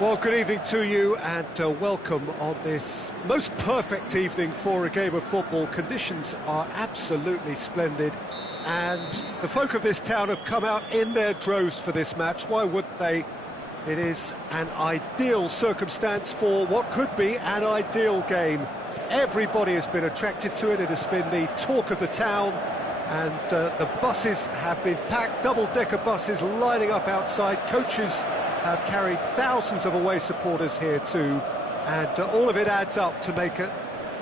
Well, good evening to you and welcome on this most perfect evening for a game of football. Conditions are absolutely splendid and the folk of this town have come out in their droves for this match. Why wouldn't they? It is an ideal circumstance for what could be an ideal game. Everybody has been attracted to it. It has been the talk of the town, and the buses have been packed, double-decker buses lining up outside. Coaches have carried thousands of away supporters here too, and all of it adds up to make a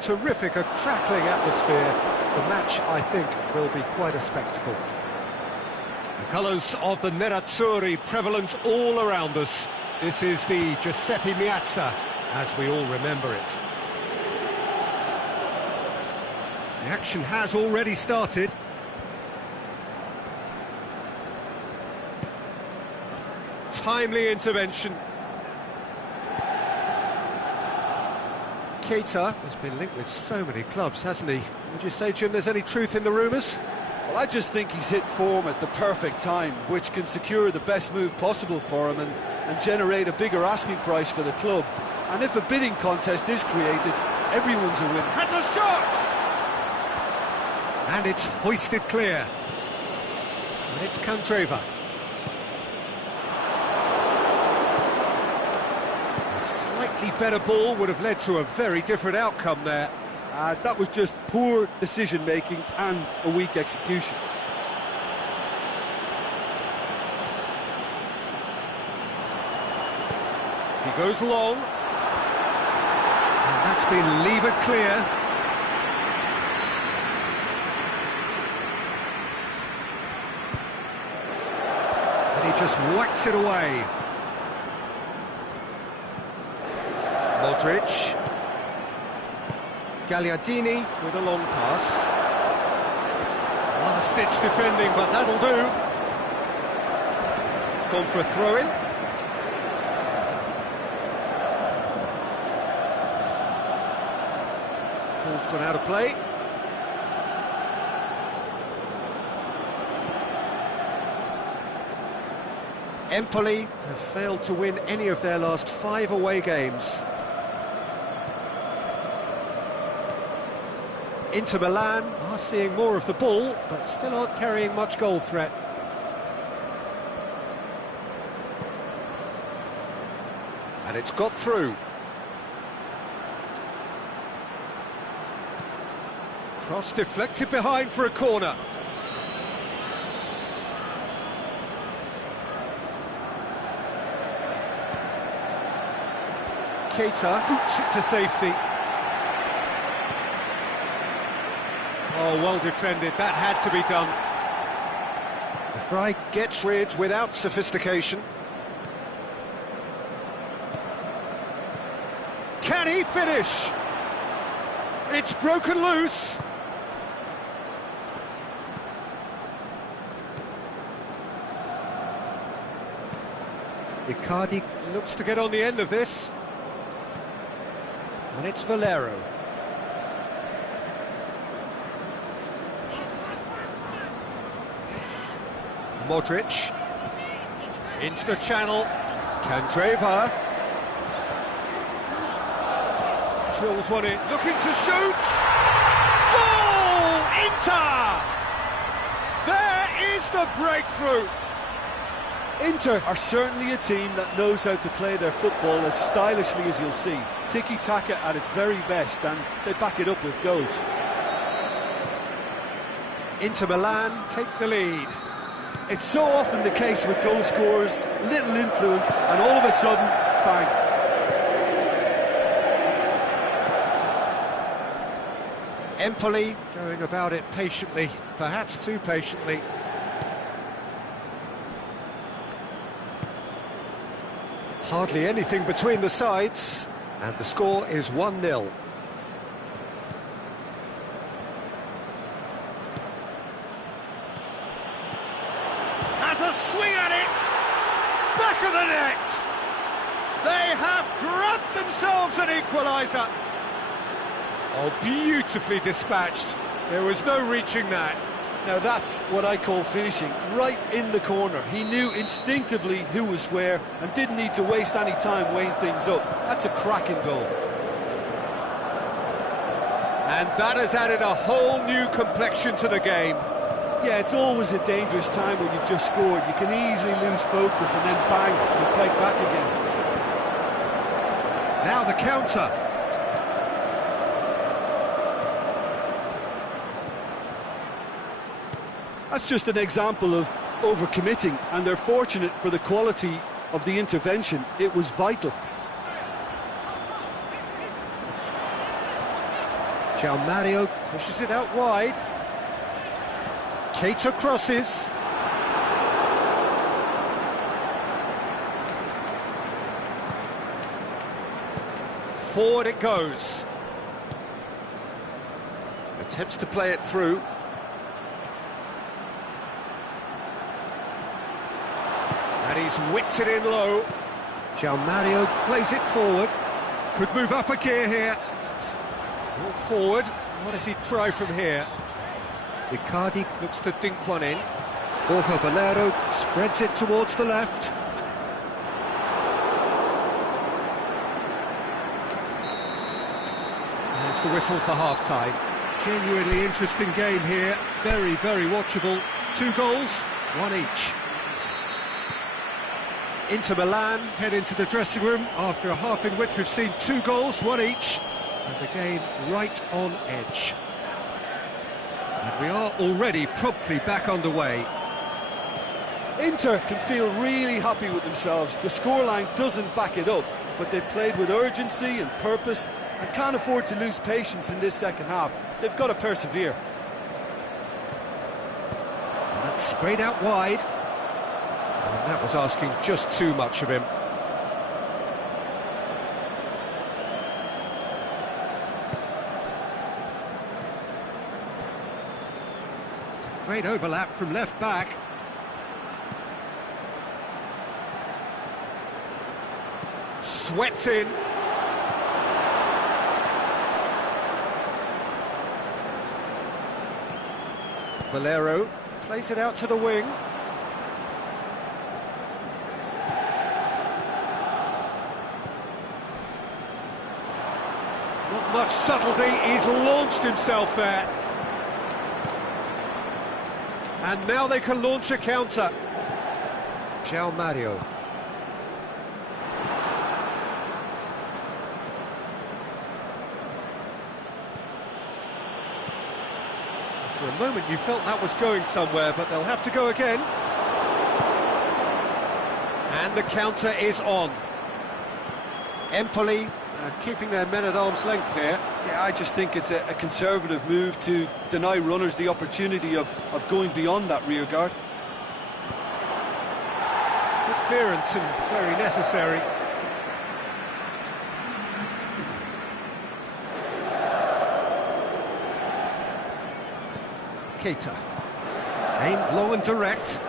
terrific, a crackling atmosphere. The match, I think, will be quite a spectacle. The colours of the Nerazzurri prevalent all around us. This is the Giuseppe Meazza, as we all remember it. The action has already started. Timely intervention. Keita has been linked with so many clubs, hasn't he? Would you say, Jim, there's any truth in the rumours? Well, I just think he's hit form at the perfect time, which can secure the best move possible for him and generate a bigger asking price for the club. And if a bidding contest is created, everyone's a winner. Has a shot! And it's hoisted clear. And it's Candreva. A slightly better ball would have led to a very different outcome there. That was just poor decision-making and a weak execution. He goes long. And that's been levered clear. And he just whacks it away. Modric. Gagliardini with a long pass. Last-ditch defending, but that'll do. It's gone for a throw-in. Ball's gone out of play. Empoli have failed to win any of their last 5 away games. Inter Milan are seeing more of the ball, but still aren't carrying much goal threat. And it's got through. Cross deflected behind for a corner. Keita boots it to safety. Oh, well defended, that had to be done. The Fry gets rid without sophistication. Can he finish? It's broken loose. Icardi looks to get on the end of this. And it's Valero. Modric. Into the channel. Candreva. Drills one in. Looking to shoot. Goal! Inter! There is the breakthrough. Inter are certainly a team that knows how to play their football as stylishly as you'll see. Tiki-taka at its very best, and they back it up with goals. Inter Milan take the lead. It's so often the case with goal scorers, little influence, and all of a sudden, bang. Empoli going about it patiently, perhaps too patiently. Hardly anything between the sides, and the score is 1-0. Has a swing at it! Back of the net! They have grabbed themselves an equaliser. Oh, beautifully dispatched. There was no reaching that. Now that's what I call finishing, right in the corner. He knew instinctively who was where and didn't need to waste any time weighing things up. That's a cracking goal. And that has added a whole new complexion to the game. Yeah, it's always a dangerous time when you've just scored. You can easily lose focus and then bang, you play back again. Now the counter. That's just an example of overcommitting, and they're fortunate for the quality of the intervention. It was vital. João Mario pushes it out wide. Keita crosses. Forward it goes. Attempts to play it through. And he's whipped it in low. João Mario plays it forward. Could move up a gear here. Brought forward. What does he try from here? Icardi looks to dink one in. Borja Valero spreads it towards the left. There's the whistle for half-time. Genuinely interesting game here. Very, very watchable. 2 goals, 1 each. Inter Milan head into the dressing room after a half in which we've seen 2 goals, 1 each. And the game right on edge. And we are already promptly back underway. Inter can feel really happy with themselves. The scoreline doesn't back it up, but they've played with urgency and purpose and can't afford to lose patience in this second half. They've got to persevere. And that's sprayed out wide. And that was asking just too much of him. It's a great overlap from left back. Swept in. Valero plays it out to the wing. Not much subtlety, he's launched himself there. And now they can launch a counter. João Mario. For a moment you felt that was going somewhere, but they'll have to go again. And the counter is on. Empoli keeping their men at arm's length here. Yeah, I just think it's a conservative move to deny runners the opportunity of going beyond that rear guard. Good clearance and very necessary. Keita, aimed long and direct.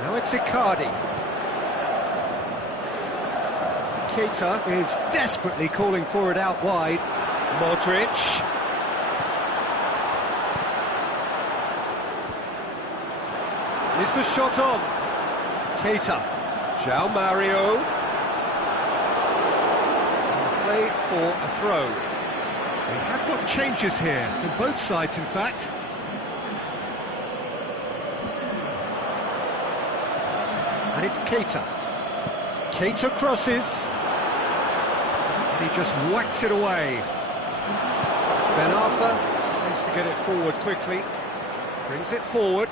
Now it's Icardi. Keita is desperately calling for it out wide. Modric. Is the shot on? Keita. João Mario. And play for a throw. They have got changes here, from both sides in fact. And it's Keita. Keita crosses. And he just whacks it away. Ben Arfa tries to get it forward quickly. Brings it forward.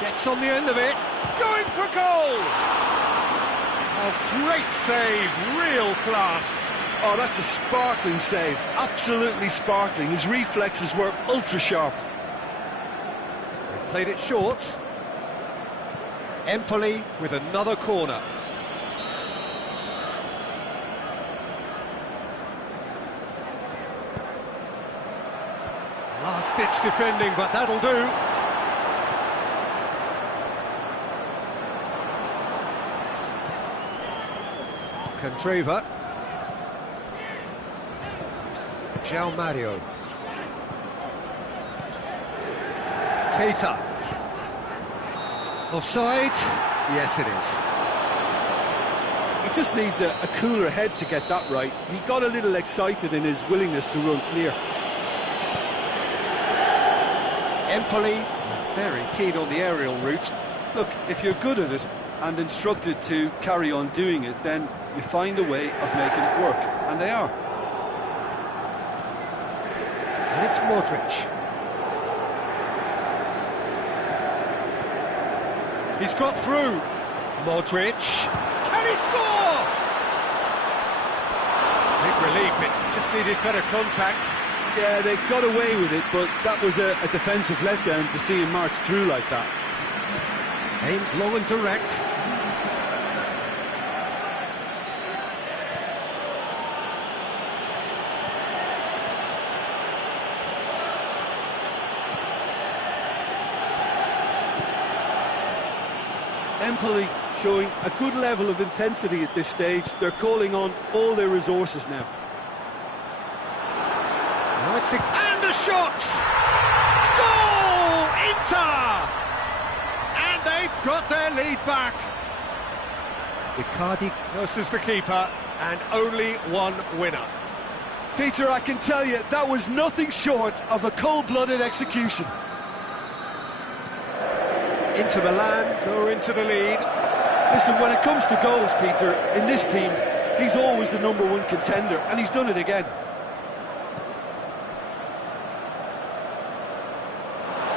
Gets on the end of it. Going for goal! A great save, real class. Oh, that's a sparkling save, absolutely sparkling. His reflexes were ultra sharp. They've played it short. Empoli with another corner. Last-ditch defending, but that'll do. Candreva. João Mario. Keita. Offside? Yes, it is. He just needs a cooler head to get that right. He got a little excited in his willingness to run clear. Empoli, very keen on the aerial route. Look, if you're good at it and instructed to carry on doing it, then you find a way of making it work, and they are. And it's Modric. He's got through. Modric. Can he score? Big relief, it just needed better contact. Yeah, they got away with it, but that was a defensive letdown to see him march through like that. Aimed low and direct. Empoli showing a good level of intensity at this stage. They're calling on all their resources now. And a shot! Goal! Inter! And they've got their lead back. Icardi versus the keeper, and only one winner. Peter, I can tell you, that was nothing short of a cold-blooded execution. Inter Milan go into the lead. Listen, when it comes to goals, Peter, in this team, he's always the #1 contender, and he's done it again.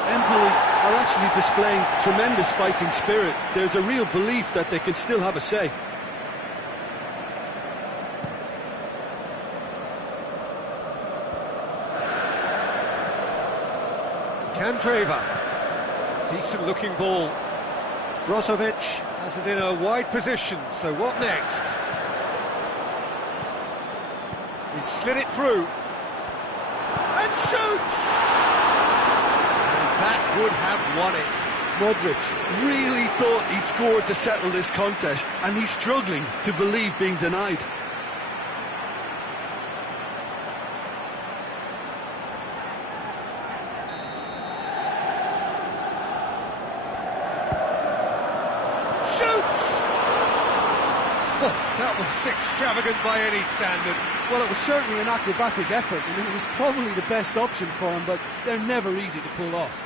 Empoli are actually displaying tremendous fighting spirit. There's a real belief that they can still have a say. Candreva. Decent looking ball. Brozovic has it in a wide position, so what next? He slid it through. And shoots! And that would have won it. Modric really thought he'd scored to settle this contest, and he's struggling to believe being denied. That was extravagant by any standard. Well, it was certainly an acrobatic effort. I mean, it was probably the best option for him, but they're never easy to pull off.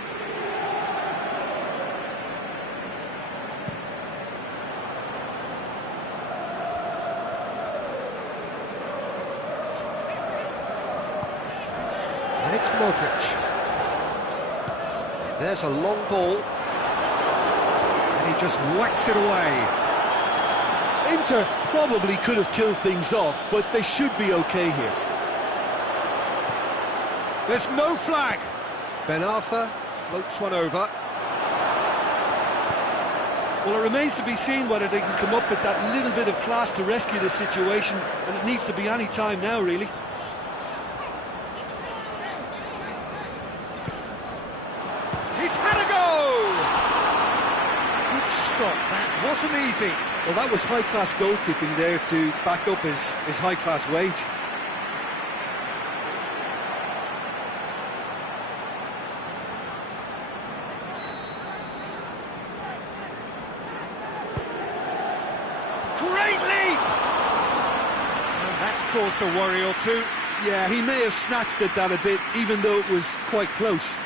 And it's Modric. There's a long ball. And he just whacks it away. Inter probably could have killed things off, but they should be okay here. There's no flag. Ben Arthur floats one over. Well, it remains to be seen whether they can come up with that little bit of class to rescue the situation, and it needs to be any time now, really. He's had a go! Good stop, that wasn't easy. Well, that was high-class goalkeeping there to back up his high-class wage. Great leap! And that's caused a worry or two. Yeah, he may have snatched at that a bit, even though it was quite close.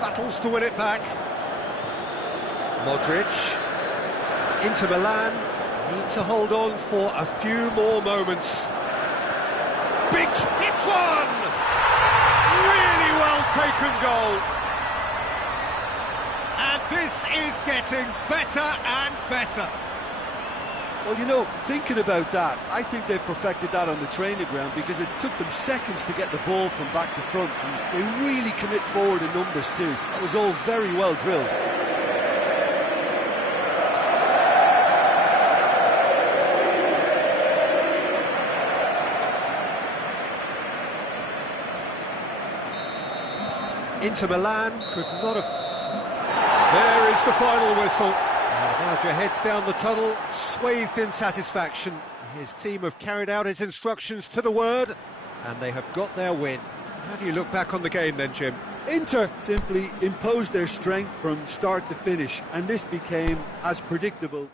Battles to win it back. Modric. Inter Milan need to hold on for a few more moments. Big hits one! Really well taken goal. And this is getting better and better. Well, you know, thinking about that, I think they've perfected that on the training ground, because it took them seconds to get the ball from back to front, and they really commit forward in numbers too. That was all very well drilled. Inter Milan could not have... There is the final whistle. Now heads down the tunnel, swathed in satisfaction. His team have carried out his instructions to the word, and they have got their win. How do you look back on the game then, Jim? Inter simply imposed their strength from start to finish, and this became as predictable.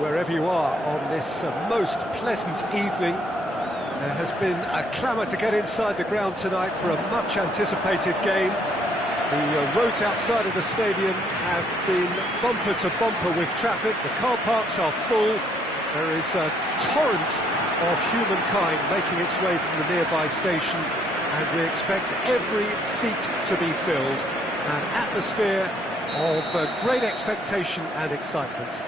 Wherever you are on this most pleasant evening, there has been a clamour to get inside the ground tonight for a much anticipated game. The roads outside of the stadium have been bumper to bumper with traffic. The car parks are full. There is a torrent of humankind making its way from the nearby station, and we expect every seat to be filled. An atmosphere of great expectation and excitement.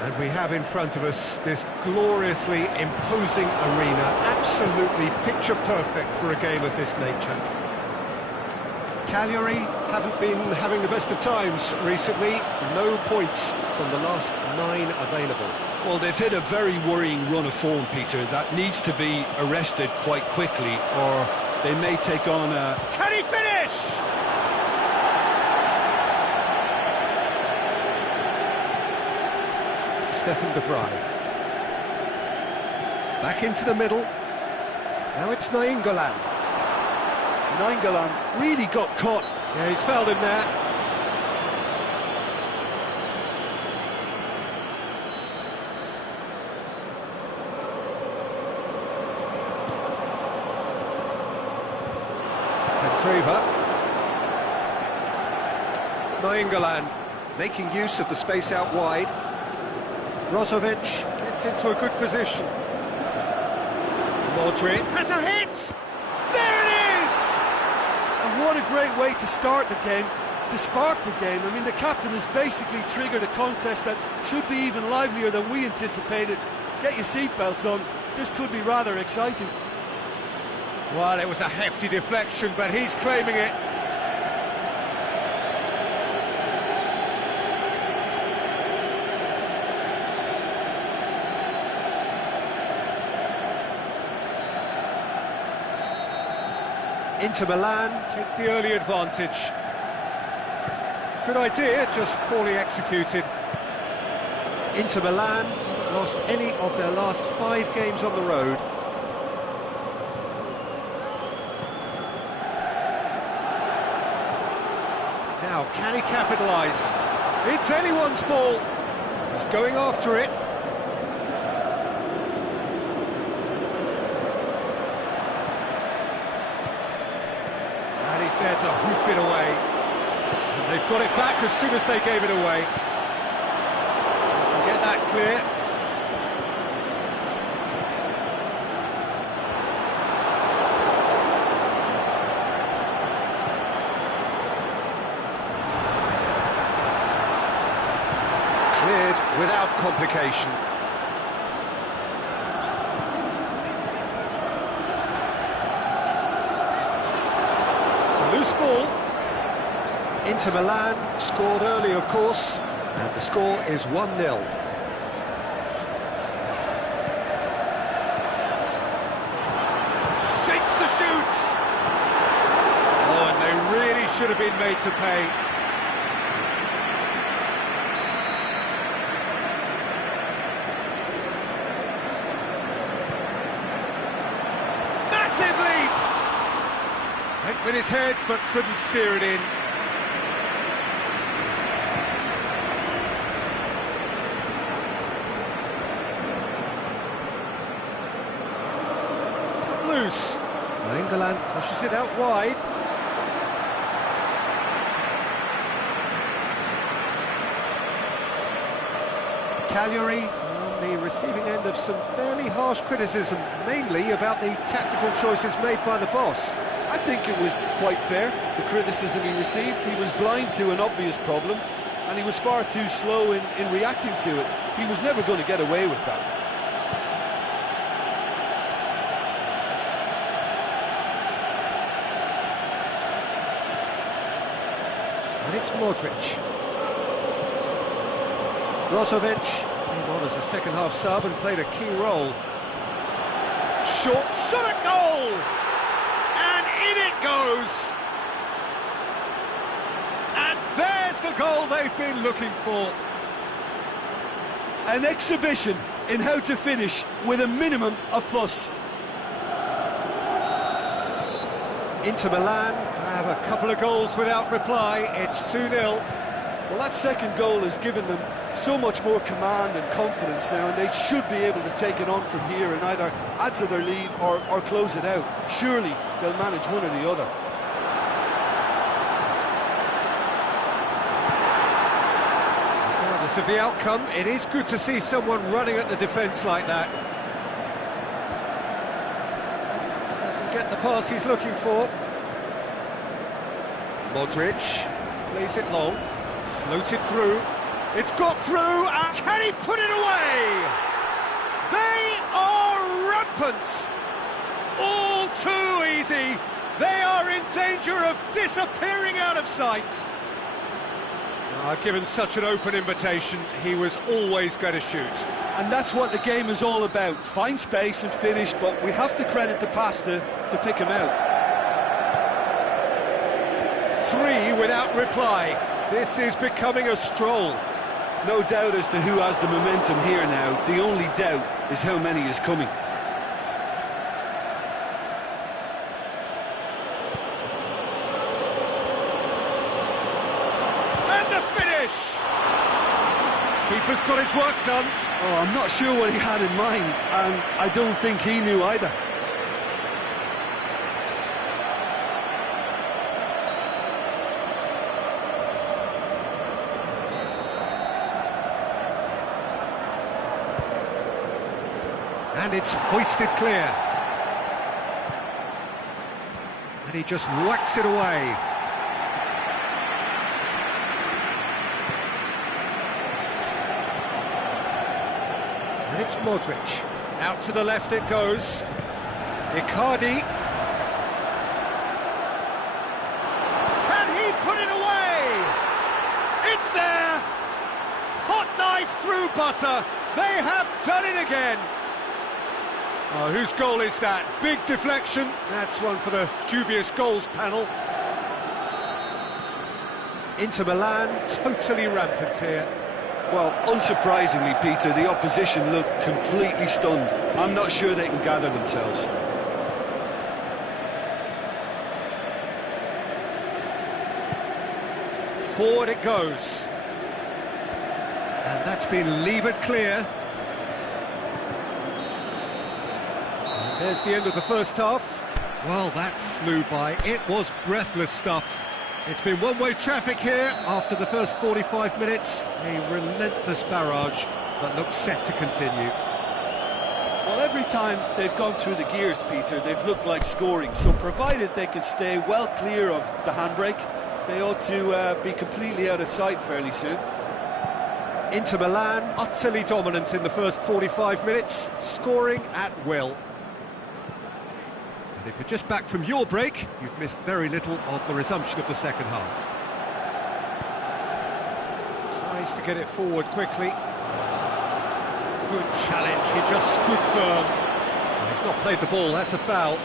And we have in front of us this gloriously imposing arena, absolutely picture perfect for a game of this nature. Cagliari haven't been having the best of times recently. No points from the last 9 available. Well, they've hit a very worrying run of form, Peter, that needs to be arrested quite quickly, or they may take on a... Can he finish? Stefan de Vrij. Back into the middle. Now it's Nainggolan. Nainggolan really got caught. Yeah, he's fouled him there. Treva. Nainggolan making use of the space out wide. Brozovic gets into a good position. Modric has a hit! There it is! And what a great way to start the game, to spark the game. I mean, the captain has basically triggered a contest that should be even livelier than we anticipated. Get your seatbelts on, this could be rather exciting. Well, it was a hefty deflection, but he's claiming it. Inter Milan take the early advantage. Good idea, just poorly executed. Inter Milan haven't lost any of their last 5 games on the road. Now, can he capitalise? It's anyone's ball. He's going after it. And he's there to hoof it away. And they've got it back as soon as they gave it away. Get that clear. Without complication. It's a loose ball. Inter Milan scored early, of course, and the score is 1-0. Shakes the shoot! Oh, and they really should have been made to pay. Massive leap! Went with his head, but couldn't steer it in. Loose. England pushes it out wide. Cagliari on the receiving end of some fairly harsh criticism, mainly about the tactical choices made by the boss. I think it was quite fair, the criticism he received. He was blind to an obvious problem, and he was far too slow in reacting to it. He was never going to get away with that. And it's Modric. Brozovic came on as a second-half sub and played a key role. Shot at goal! And in it goes! And there's the goal they've been looking for. An exhibition in how to finish with a minimum of fuss. Inter Milan grab a couple of goals without reply. It's 2-0. Well, that second goal has given them so much more command and confidence now, and they should be able to take it on from here and either add to their lead or close it out. Surely they'll manage one or the other. Regardless of the outcome, it is good to see someone running at the defence like that. Doesn't get the pass he's looking for. Modric plays it long, floated through. It's got through, and can he put it away? They are rampant. All too easy. They are in danger of disappearing out of sight. Given such an open invitation, he was always going to shoot. And that's what the game is all about. Find space and finish, but we have to credit the pass to pick him out. 3 without reply. This is becoming a stroll. No doubt as to who has the momentum here now. The only doubt is how many is coming. And the finish! Keeper's got his work done. Oh, I'm not sure what he had in mind, and I don't think he knew either. And it's hoisted clear. And he just whacks it away. And it's Modric. Out to the left it goes. Icardi. Can he put it away? It's there! Hot knife through butter. They have done it again. Oh, whose goal is that? Big deflection. That's one for the dubious goals panel. Inter Milan totally rampant here. Well, unsurprisingly, Peter, the opposition look completely stunned. I'm not sure they can gather themselves. Forward it goes. And that's been levered clear. There's the end of the first half. Well, that flew by. It was breathless stuff. It's been one-way traffic here after the first 45 minutes. A relentless barrage that looks set to continue. Well, every time they've gone through the gears, Peter, they've looked like scoring. So provided they can stay well clear of the handbrake, they ought to be completely out of sight fairly soon. Inter Milan utterly dominant in the first 45 minutes, scoring at will. And if you're just back from your break, you've missed very little of the resumption of the second half. Tries to get it forward quickly. Good challenge, he just stood firm. He's not played the ball, that's a foul.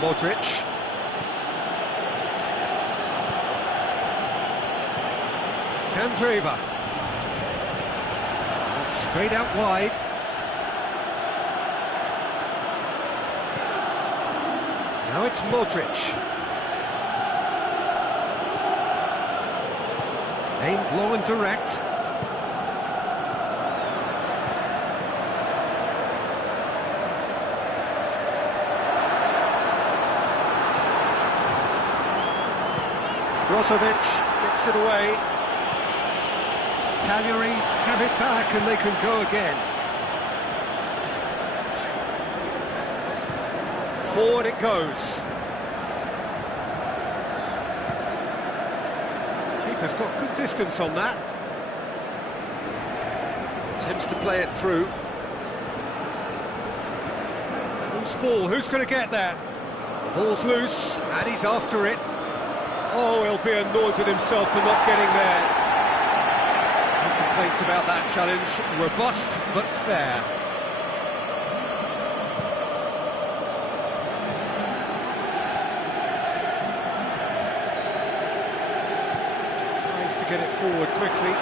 Modric. Candreva. That's sprayed out wide. Now it's Modric. Aimed low and direct. Brozovic gets it away. Cagliari have it back and they can go again. Forward it goes. Keeper's got good distance on that. Attempts to play it through. Loose ball, who's going to get that? The ball's loose and he's after it. Oh, he'll be annoyed with himself for not getting there. No complaints about that challenge. Robust, but fair. Tries to get it forward quickly.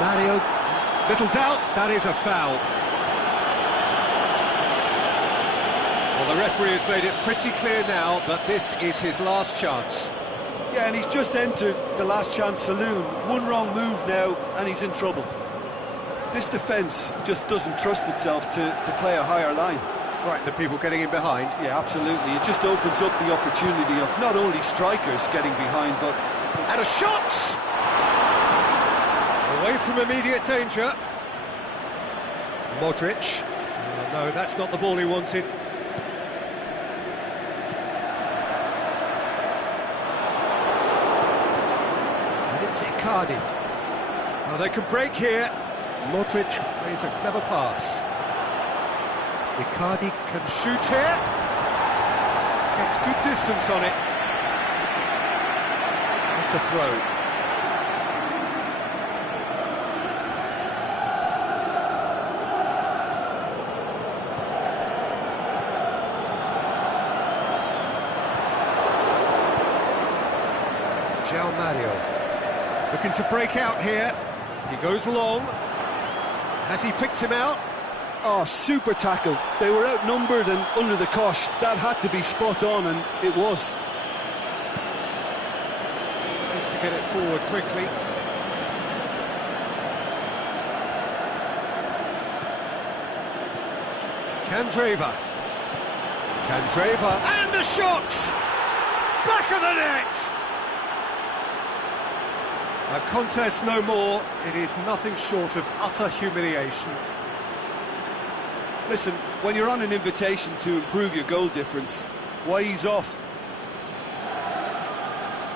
Mario, little doubt, that is a foul. Well, the referee has made it pretty clear now that this is his last chance. Yeah, and he's just entered the last chance saloon. One wrong move now, and he's in trouble. This defence just doesn't trust itself to play a higher line. Frighten the people getting in behind. Yeah, absolutely. It just opens up the opportunity of not only strikers getting behind, but... And a shot! Away from immediate danger. Modric. Oh, no, that's not the ball he wanted. It's Icardi. Now they can break here. Modric plays a clever pass. Icardi can shoot here. Gets good distance on it. That's a throw. Mario. Looking to break out here. He goes long. Has he picked him out? Oh, super tackle. They were outnumbered and under the cosh. That had to be spot on, and it was. Tries to get it forward quickly. Candreva. And the shot! Back of the net! A contest no more, it is nothing short of utter humiliation. Listen, when you're on an invitation to improve your goal difference, why ease off?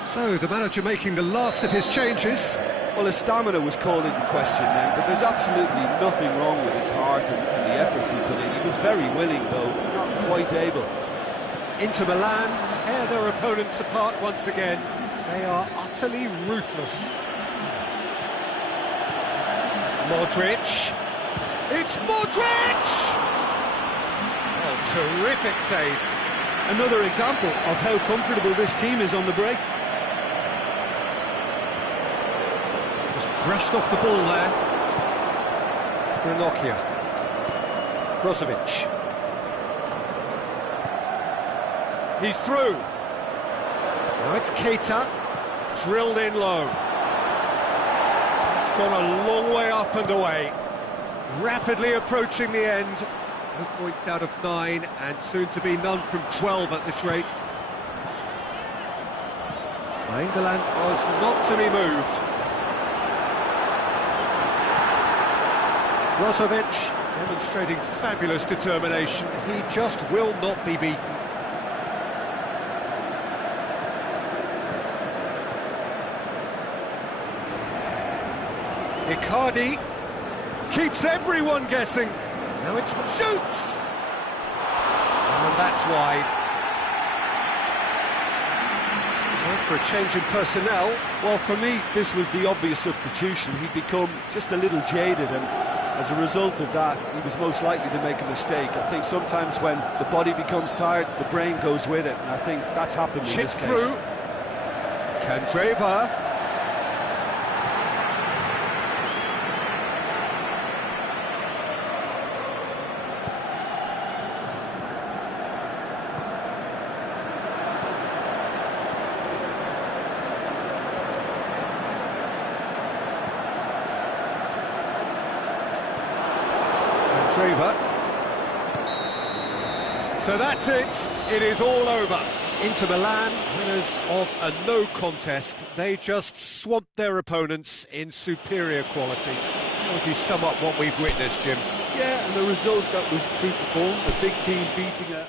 So, the manager making the last of his changes. Well, his stamina was called into question then, but there's absolutely nothing wrong with his heart and the effort he put in. He was very willing, though, not quite able. Inter Milan tear their opponents apart once again. They are utterly ruthless. Modric. It's Modric! Oh, terrific save. Another example of how comfortable this team is on the break. Just brushed off the ball there. Ranocchia. Brozovic. He's through. Now it's Keita. Drilled in low. It's gone a long way up and away. Rapidly approaching the end. 0 points out of 9, and soon to be none from 12 at this rate. England was not to be moved. Brozovic demonstrating fabulous determination. He just will not be beaten. Icardi keeps everyone guessing. Now it's shoots! And that's wide. Time for a change in personnel. Well, for me, this was the obvious substitution. He'd become just a little jaded, and as a result of that, he was most likely to make a mistake. I think sometimes when the body becomes tired, the brain goes with it, and I think that's happened in this case. Through. Candreva. So that's it, it is all over. Inter Milan, winners of a no contest. They just swamped their opponents in superior quality. How would you sum up what we've witnessed, Jim? Yeah, and a result that was true to form, a big team beating a...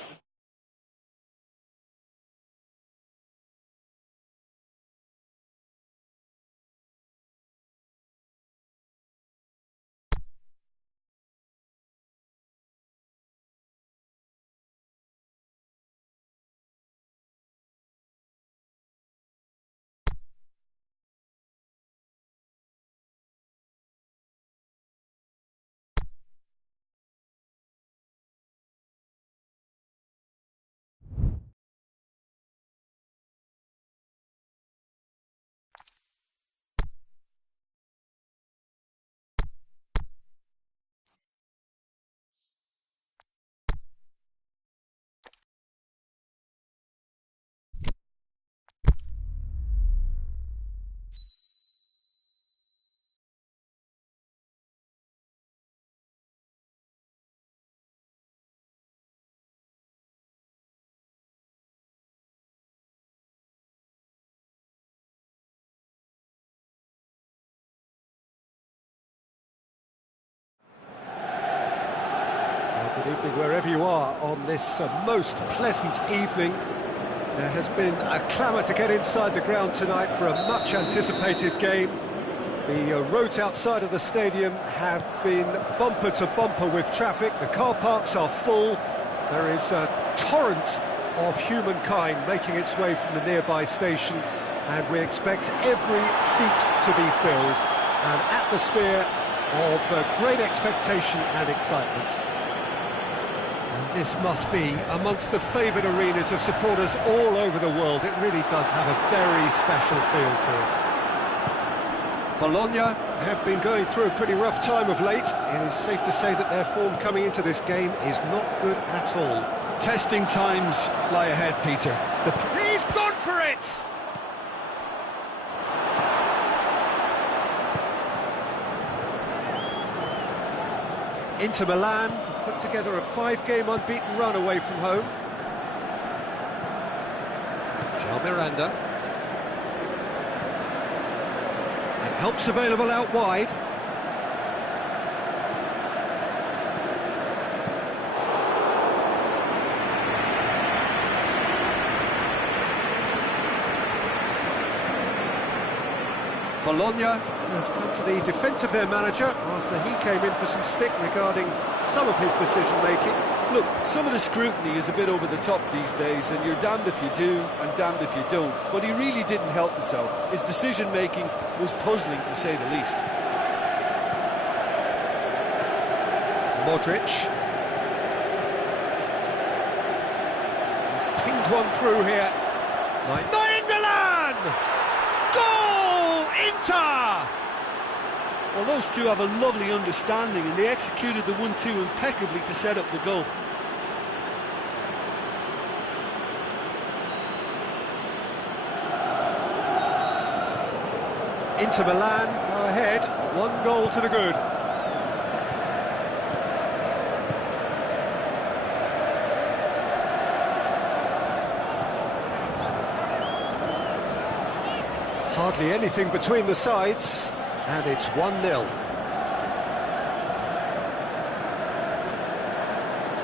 Good evening wherever you are on this most pleasant evening. There has been a clamour to get inside the ground tonight for a much anticipated game. The roads outside of the stadium have been bumper to bumper with traffic. The car parks are full. There is a torrent of humankind making its way from the nearby station, and we expect every seat to be filled. An atmosphere of great expectation and excitement. This must be amongst the favoured arenas of supporters all over the world. It really does have a very special feel to it. Bologna have been going through a pretty rough time of late. It is safe to say that their form coming into this game is not good at all. Testing times lie ahead, Peter. He's gone for it! Inter Milan have put together a 5-game unbeaten run away from home. João Miranda. And help's available out wide. Bologna have come to the defence of their manager after he came in for some stick regarding some of his decision-making. Look, some of the scrutiny is a bit over the top these days, and you're damned if you do and damned if you don't. But he really didn't help himself. His decision-making was puzzling, to say the least. Modric. He's pinged one through here. England! Goal! Inter! Well, those two have a lovely understanding, and they executed the 1-2 impeccably to set up the goal. Inter Milan go ahead, 1 goal to the good. Hardly anything between the sides, and it's 1-0.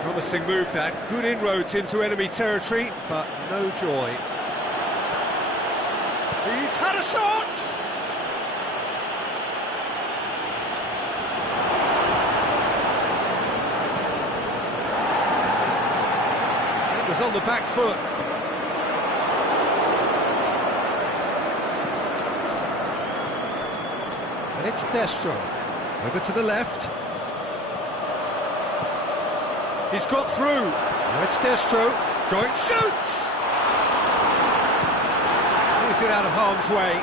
Promising move that, good inroads into enemy territory, but no joy. He's had a shot! was on the back foot. And it's Destro. Over to the left. He's got through. Now it's Destro. Going, shoots! Clears it out of harm's way.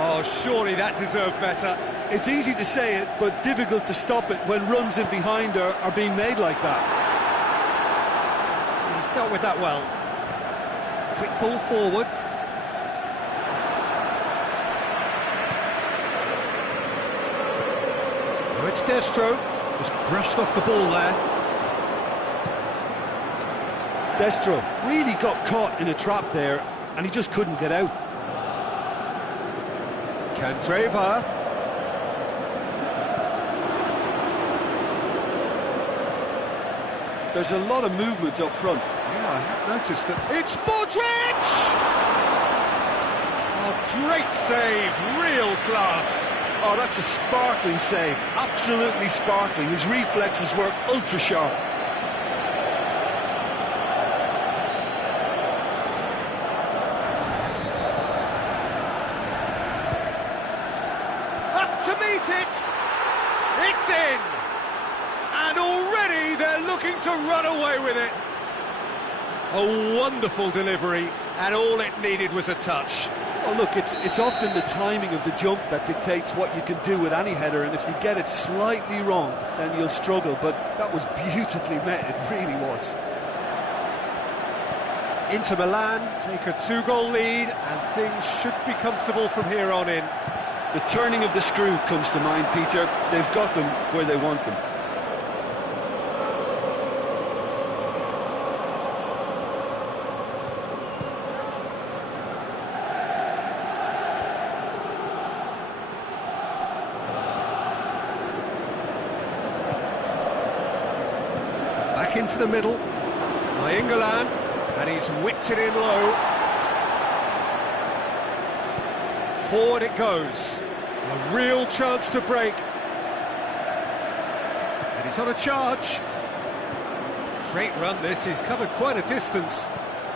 Oh, surely that deserved better. It's easy to say it, but difficult to stop it when runs in behind are being made like that. He's dealt with that well. Quick ball forward. Now it's Destro. Just brushed off the ball there. Destro really got caught in a trap there, and he just couldn't get out. Candreva. There's a lot of movement up front. Yeah, I have noticed it. It's Modric! Oh, great save, real class. Oh, that's a sparkling save, absolutely sparkling. His reflexes were ultra sharp. Up to meet it! It's in! And already they're looking to run away with it. A wonderful delivery, and all it needed was a touch. Oh, look, it's often the timing of the jump that dictates what you can do with any header, and if you get it slightly wrong, then you'll struggle, but that was beautifully met, it really was. Inter Milan take a 2-goal lead, and things should be comfortable from here on in. The turning of the screw comes to mind, Peter. They've got them where they want them. Back into the middle, by England, and he's whipped it in low. Forward it goes, a real chance to break. And he's on a charge. Great run this, he's covered quite a distance.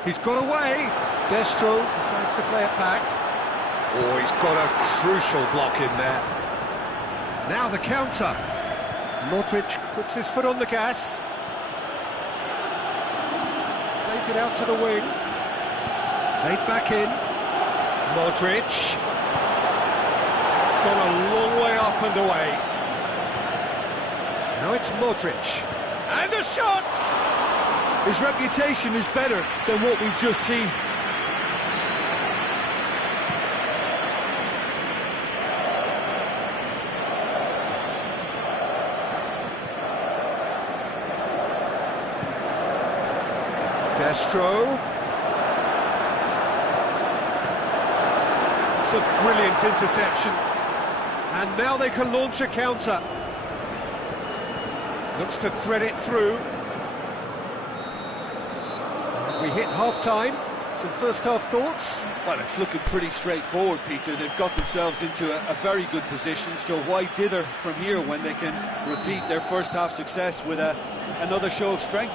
He's got away. Destro decides to play it back. Oh, he's got a crucial block in there. Now the counter. Modric puts his foot on the gas. Plays it out to the wing. Played back in. Modric. It's gone a long way up and away. Now it's Modric. And the shot! His reputation is better than what we've just seen. Destro. It's a brilliant interception. And now they can launch a counter. Looks to thread it through. And we hit half-time. Some first-half thoughts? Well, it's looking pretty straightforward, Peter. They've got themselves into a very good position, so why dither from here when they can repeat their first-half success with another show of strength?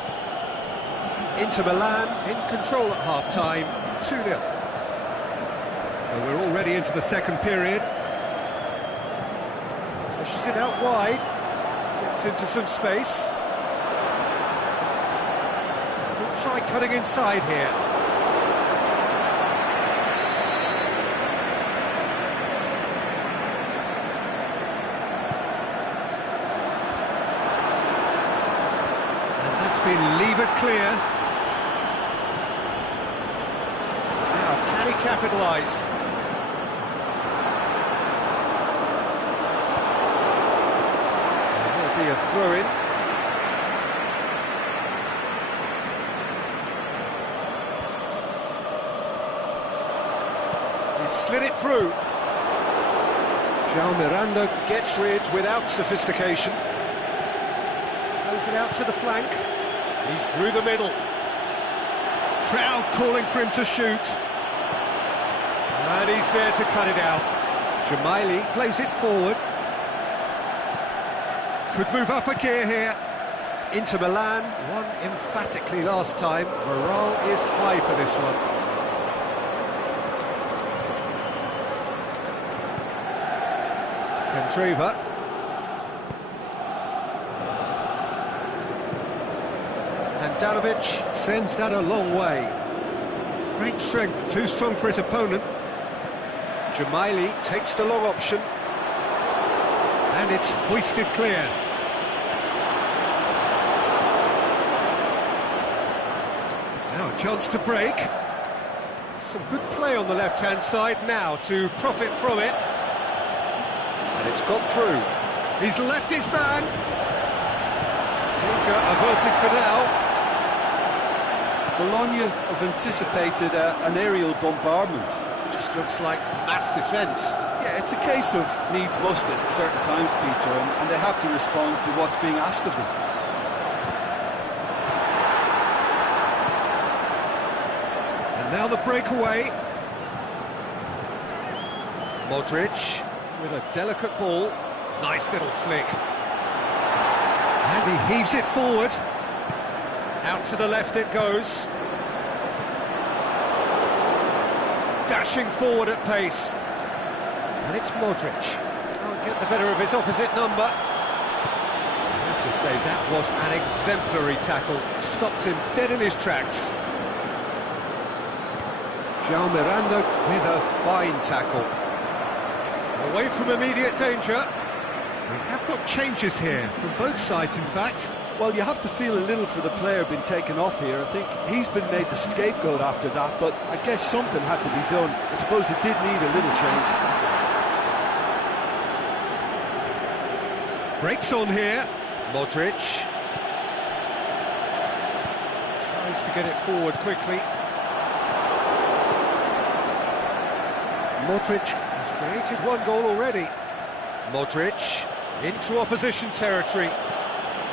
Inter Milan in control at half-time, 2-0. So we're already into the second period. Pushes it out wide, gets into some space. Could try cutting inside here. And that's been levered clear. Can he capitalise? There will be a throw-in. He slid it through. João Miranda gets rid without sophistication. Plays it out to the flank. He's through the middle. Crowd calling for him to shoot. And he's there to cut it out. Jamaili plays it forward. Could move up a gear here. Inter Milan won emphatically last time. Morale is high for this one. Candreva. Handanovic sends that a long way. Great strength, too strong for his opponent. Jamaili takes the long option. And it's hoisted clear. Now a chance to break. Some good play on the left-hand side now to profit from it. And it's got through. He's left his man. Danger averted for now. Bologna have anticipated an aerial bombardment. Just looks like mass defence. Yeah, it's a case of needs must at certain times, Peter, and they have to respond to what's being asked of them. And now the breakaway. Modric with a delicate ball. Nice little flick. And he heaves it forward. Out to the left it goes. Dashing forward at pace. And it's Modric. Can't get the better of his opposite number. I have to say, that was an exemplary tackle. Stopped him dead in his tracks. João Miranda with a fine tackle. Away from immediate danger. We have got changes here, from both sides in fact. Well, you have to feel a little for the player being taken off here. I think he's been made the scapegoat after that, but I guess something had to be done. I suppose it did need a little change. Breaks on here. Modric. Tries to get it forward quickly. Modric has created one goal already. Modric into opposition territory.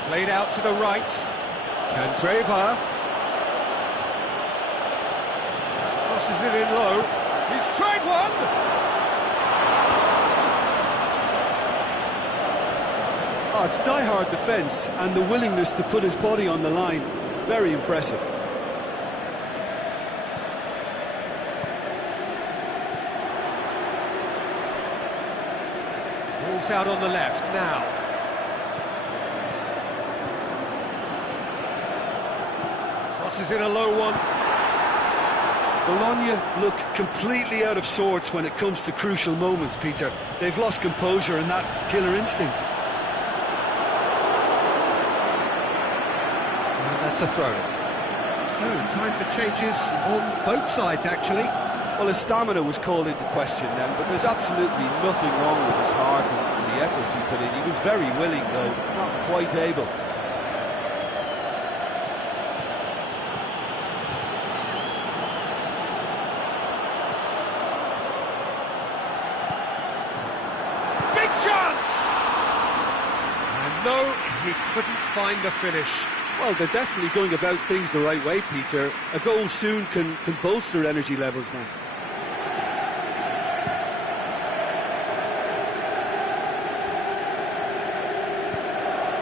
Played out to the right. Candreva. Crosses it in low. He's tried one! Oh, it's die-hard defence and the willingness to put his body on the line. Very impressive. Ball's out on the left now. Crosses in a low one. Bologna look completely out of sorts when it comes to crucial moments, Peter. They've lost composure and that killer instinct. And that's a throw. So, time for changes on both sides, actually. Well, his stamina was called into question then, but there's absolutely nothing wrong with his heart and the efforts he put in. He was very willing, though, not quite able. Chance! And no, he couldn't find the finish. Well, they're definitely going about things the right way, Peter. A goal soon can bolster energy levels now.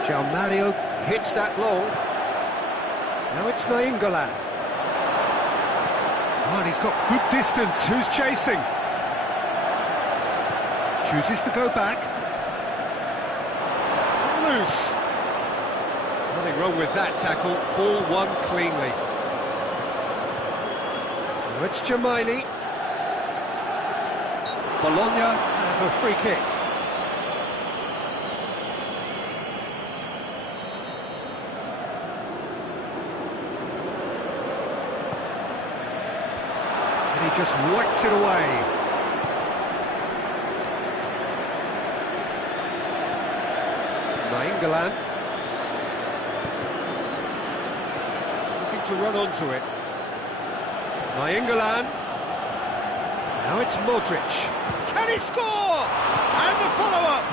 João Mario hits that long. Now it's Nainggolan. Oh, and he's got good distance. Who's chasing? Chooses to go back. It's come loose. Nothing wrong with that tackle. Ball won cleanly. Now it's Jamaili. Bologna have a free kick. And he just whacks it away. Nainggolan looking to run onto it. Nainggolan. Now it's Modric. Can he score? And the follow-up.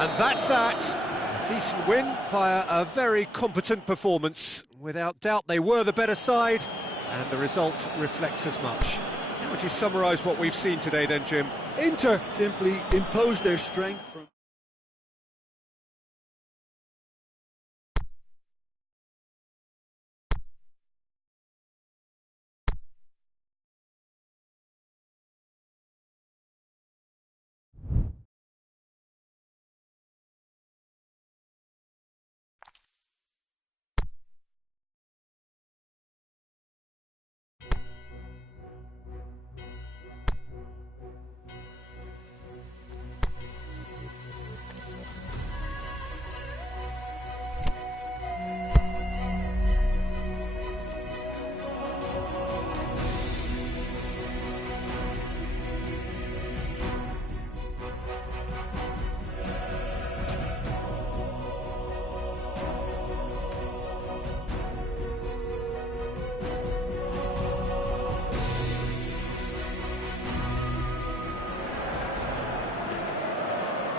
And that's that. A decent win via a very competent performance. Without doubt, they were the better side, and the result reflects as much. would you summarise what we've seen today then, Jim? Inter simply imposed their strength.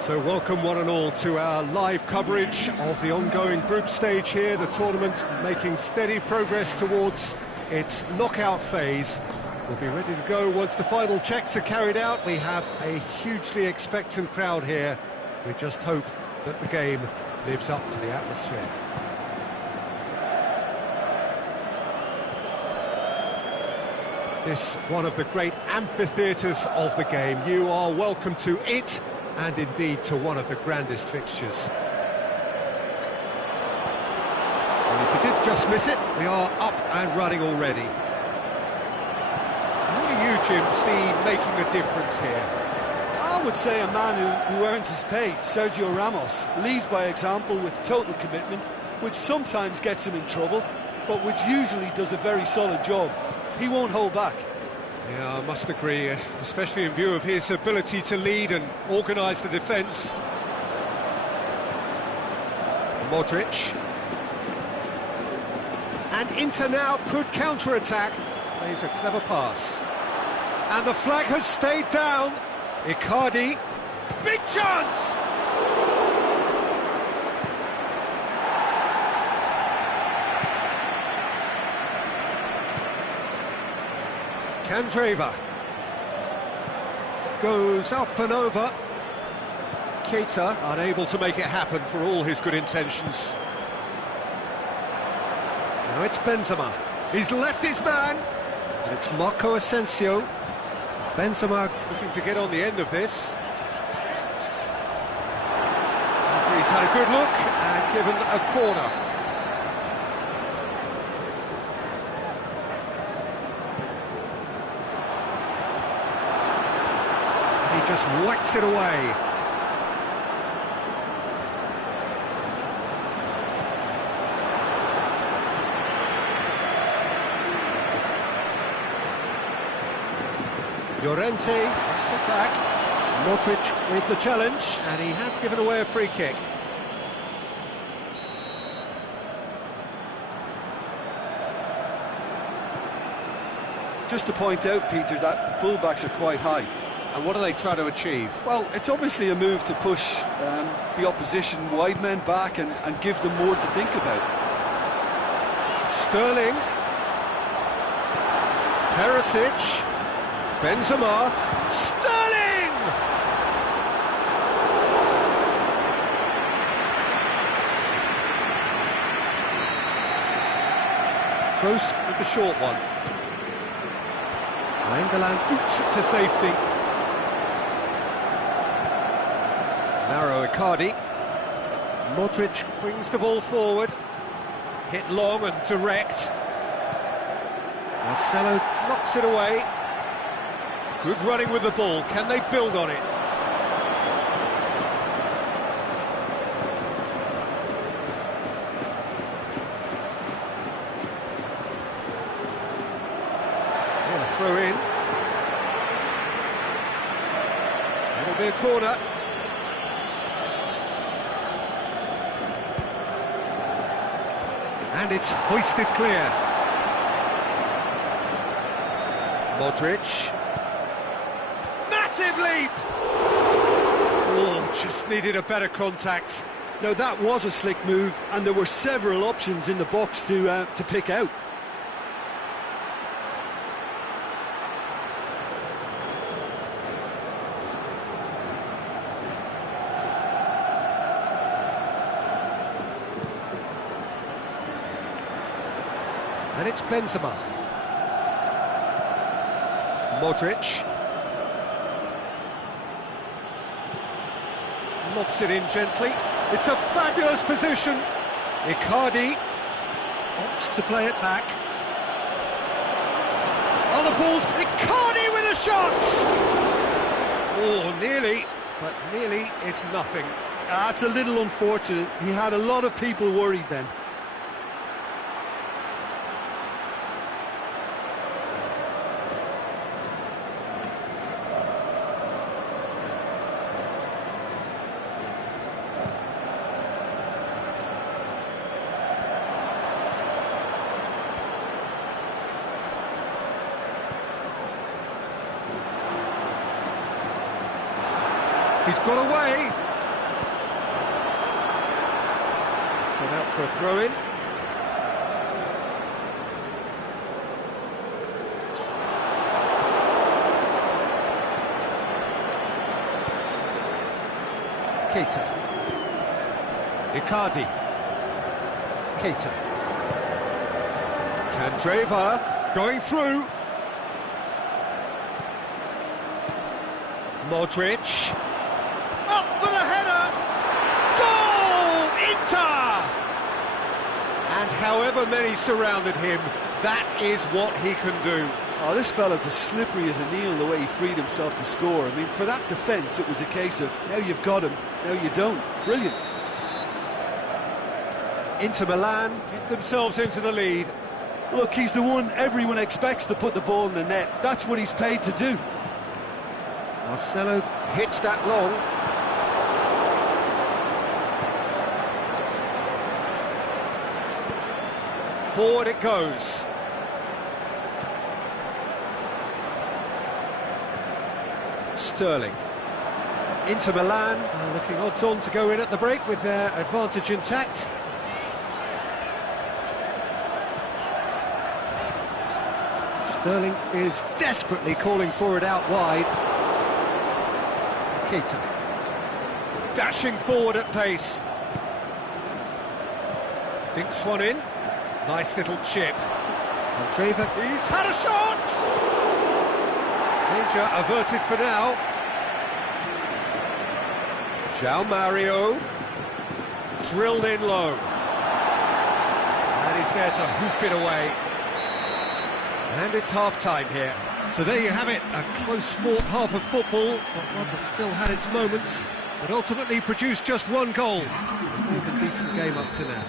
So welcome one and all to our live coverage of the ongoing group stage here, the tournament making steady progress towards its knockout phase. We'll be ready to go once the final checks are carried out. We have a hugely expectant crowd here. We just hope that the game lives up to the atmosphere. This one of the great amphitheatres of the game. You are welcome to it, and indeed to one of the grandest fixtures. And if you did just miss it, we are up and running already. How do you, Jim, see making a difference here? I would say a man who earns his pay, Sergio Ramos, leads by example with total commitment, which sometimes gets him in trouble, but which usually does a very solid job. He won't hold back. Yeah, I must agree, especially in view of his ability to lead and organise the defence. Modric. And Inter now could counter-attack. Plays a clever pass. And the flag has stayed down. Icardi. Big chance! Candreva goes up and over. Keita unable to make it happen for all his good intentions. Now it's Benzema. He's left his man. And it's Marco Asensio. Benzema looking to get on the end of this. He's had a good look and given a corner. Just whacks it away. Llorente gets it back. Modric with the challenge, and he has given away a free kick. Just to point out, Peter, that the fullbacks are quite high. And what are they trying to achieve? Well, it's obviously a move to push the opposition wide men back and give them more to think about. Sterling. Perisic. Benzema. Sterling! Kroos with the short one. England dukes it to safety. Narrow Icardi. Modric brings the ball forward. Hit long and direct. Marcelo knocks it away. Good running with the ball. Can they build on it? And a throw in. It'll be a corner. And it's hoisted clear. Modric. Massive leap! Oh, just needed a better contact. Now that was a slick move, and there were several options in the box to pick out. And it's Benzema. Modric. Lobs it in gently. It's a fabulous position. Icardi opts to play it back. On the balls, Icardi with a shot! Oh, nearly, but nearly is nothing. That's a little unfortunate. He had a lot of people worried then. He's got away. He's gone out for a throw-in. Keita. Icardi. Keita. Candreva going through. Modric. Up for the header! Goal! Inter! And however many surrounded him, that is what he can do. Oh, this fella's as slippery as a needle the way he freed himself to score. I mean, for that defence, it was a case of, now you've got him, now you don't. Brilliant. Inter Milan get themselves into the lead. Look, he's the one everyone expects to put the ball in the net. That's what he's paid to do. Marcelo hits that long. Forward it goes. Sterling. Inter Milan are looking odds on to go in at the break with their advantage intact. Sterling is desperately calling for it out wide. Keita. Dashing forward at pace. Dinks one in. Nice little chip. Candreva, he's had a shot! Danger averted for now. João Mario. Drilled in low. And he's there to hoof it away. And it's half-time here. So there you have it, a close-fought half of football, but one that still had its moments, but ultimately produced just one goal. A more than decent game up to now.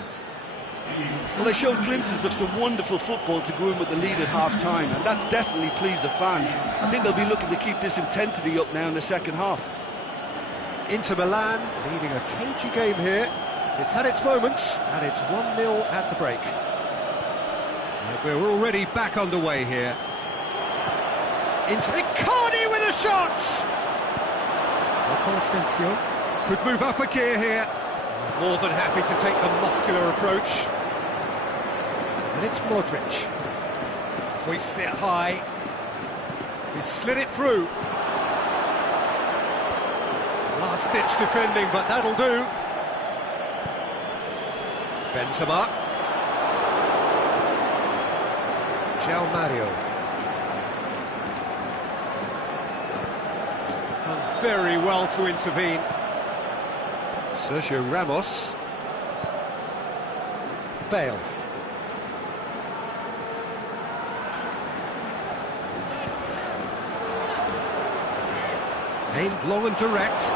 Well, they showed glimpses of some wonderful football to go in with the lead at half-time, and that's definitely pleased the fans. I think they'll be looking to keep this intensity up now in the second half. Inter Milan leading a cagey game here. It's had its moments, and it's 1-0 at the break. And we're already back underway here. Into Icardi with a shot! Asensio could move up a gear here. More than happy to take the muscular approach. And it's Modric. Hoists it high. He slid it through. Last-ditch defending, but that'll do. Benzema. João Mario. Done very well to intervene. Sergio Ramos. Bale. Aimed long and direct.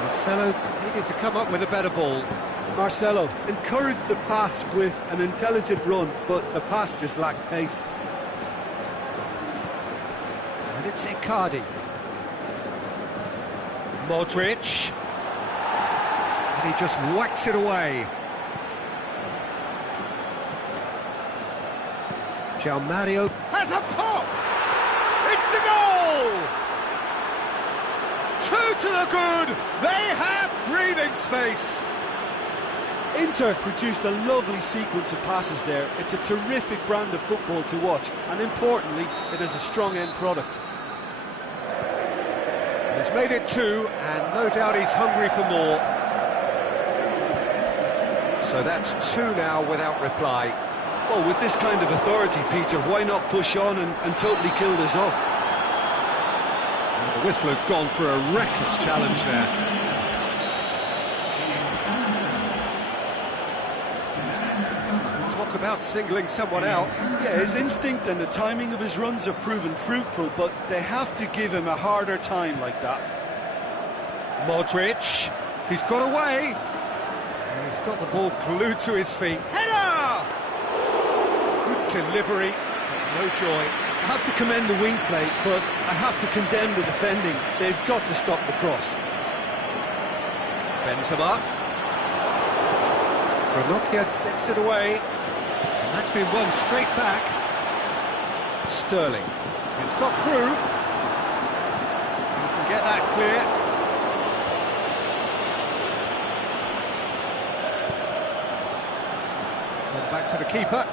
Marcelo needed to come up with a better ball. Marcelo encouraged the pass with an intelligent run, but the pass just lacked pace. And it's Icardi. Modric. And he just whacks it away. João Mario has a pop! It's a goal! 2 to the good! They have breathing space! Inter produced a lovely sequence of passes there. It's a terrific brand of football to watch, and importantly, it is a strong end product. He's made it 2, and no doubt he's hungry for more. So that's 2 now without reply. Well, with this kind of authority, Peter, why not push on and totally kill this off? And the whistler's gone for a reckless challenge there. Talk about singling someone out. Yeah, his instinct and the timing of his runs have proven fruitful, but they have to give him a harder time like that. Modric, he's got away. And he's got the ball glued to his feet. Header! Good delivery, but no joy. I have to commend the wing play, but I have to condemn the defending. They've got to stop the cross. Benzema. Ranocchia gets it away. And that's been won straight back. Sterling. It's got through. You can get that clear. Come back to the keeper.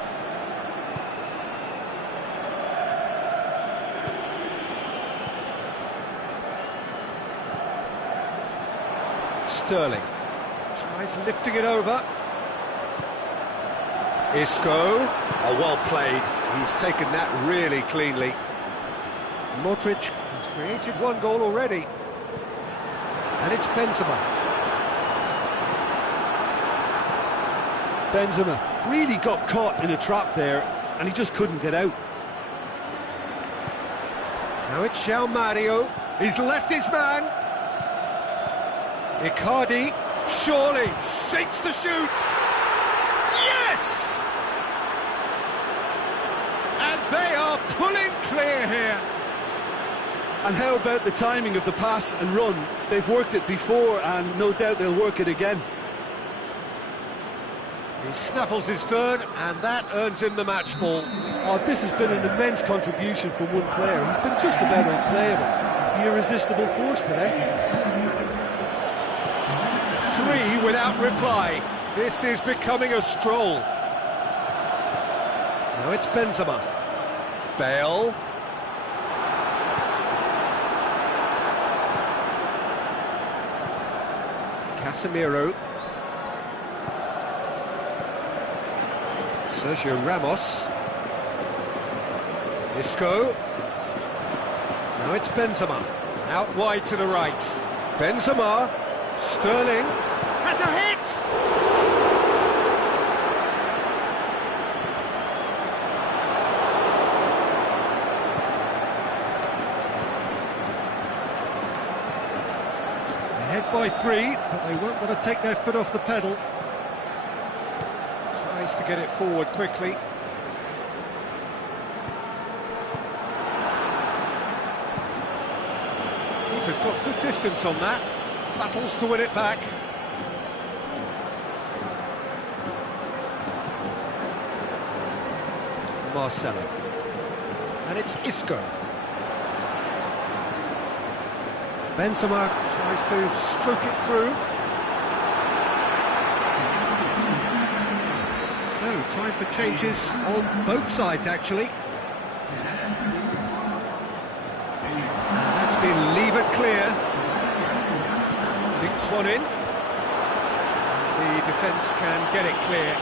Sterling tries lifting it over. Isco, oh, well played. He's taken that really cleanly. Modric has created one goal already. And it's Benzema. Benzema really got caught in a trap there, and he just couldn't get out. Now it's João Mario. He's left his man. Icardi, surely, shapes the shoots. Yes! And they are pulling clear here. And how about the timing of the pass and run? They've worked it before, and no doubt they'll work it again. He snaffles his third, and that earns him the match ball. Oh, this has been an immense contribution from one player. He's been just about unplayable. The irresistible force today. 3 without reply. This is becoming a stroll. Now it's Benzema. Bale. Casemiro. Sergio Ramos. Isco. Now it's Benzema. Out wide to the right. Benzema. Sterling has a hit! Ahead by 3, but they won't want to take their foot off the pedal. Tries to get it forward quickly. Keeper's got good distance on that. Battles to win it back. Marcelo. And it's Isco. Benzema tries to stroke it through. So, time for changes on both sides, actually. And that's been leave it clear. Dinks one in. The defence can get it clear.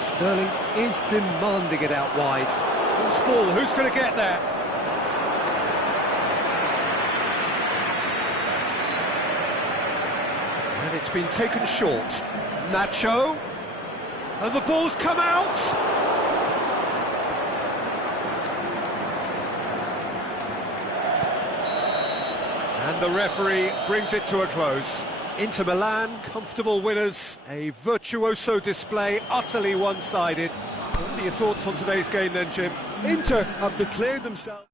Sterling is demanding it out wide. Loose ball, who's going to get there? And it's been taken short. Nacho. And the ball's come out! And the referee brings it to a close. Inter Milan, comfortable winners, a virtuoso display, utterly one-sided. What are your thoughts on today's game then, Jim? Inter have declared themselves...